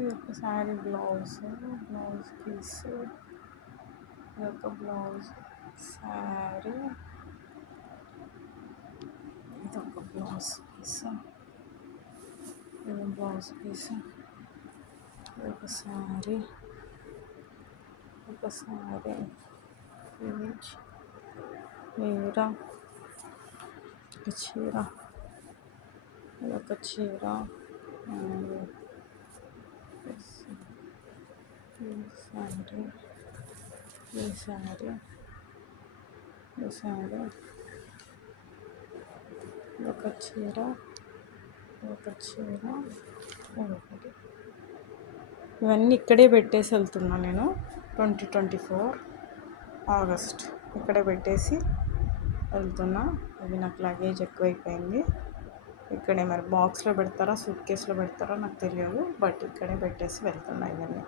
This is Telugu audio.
ఇది ఒక శారీ బ్లౌజ్ పీస్, ఇది ఒక బ్లౌజ్ శారీ, ఇది ఒక బ్లౌజ్ పీస్, ఇది బ్లౌజ్ పీస్, ఇది ఒక శారీ, ఇది చీర, ఇది ఒక చీర, ఈ శారీ, ఒక చీర, ఒకటి. ఇవన్నీ ఇక్కడే పెట్టేసి వెళ్తున్నా నేను. 2024 ఆగస్ట్ ఇక్కడే పెట్టేసి వెళ్తున్నా. అది నాకు లగేజ్ ఎక్కువైపోయింది. ఇక్కడే మరి బాక్స్లో పెడతారా, సూట్ కేసులో పెడతారా నాకు తెలియదు, బట్ ఇక్కడే పెట్టేసి వెళ్తున్నా ఇవన్నీ.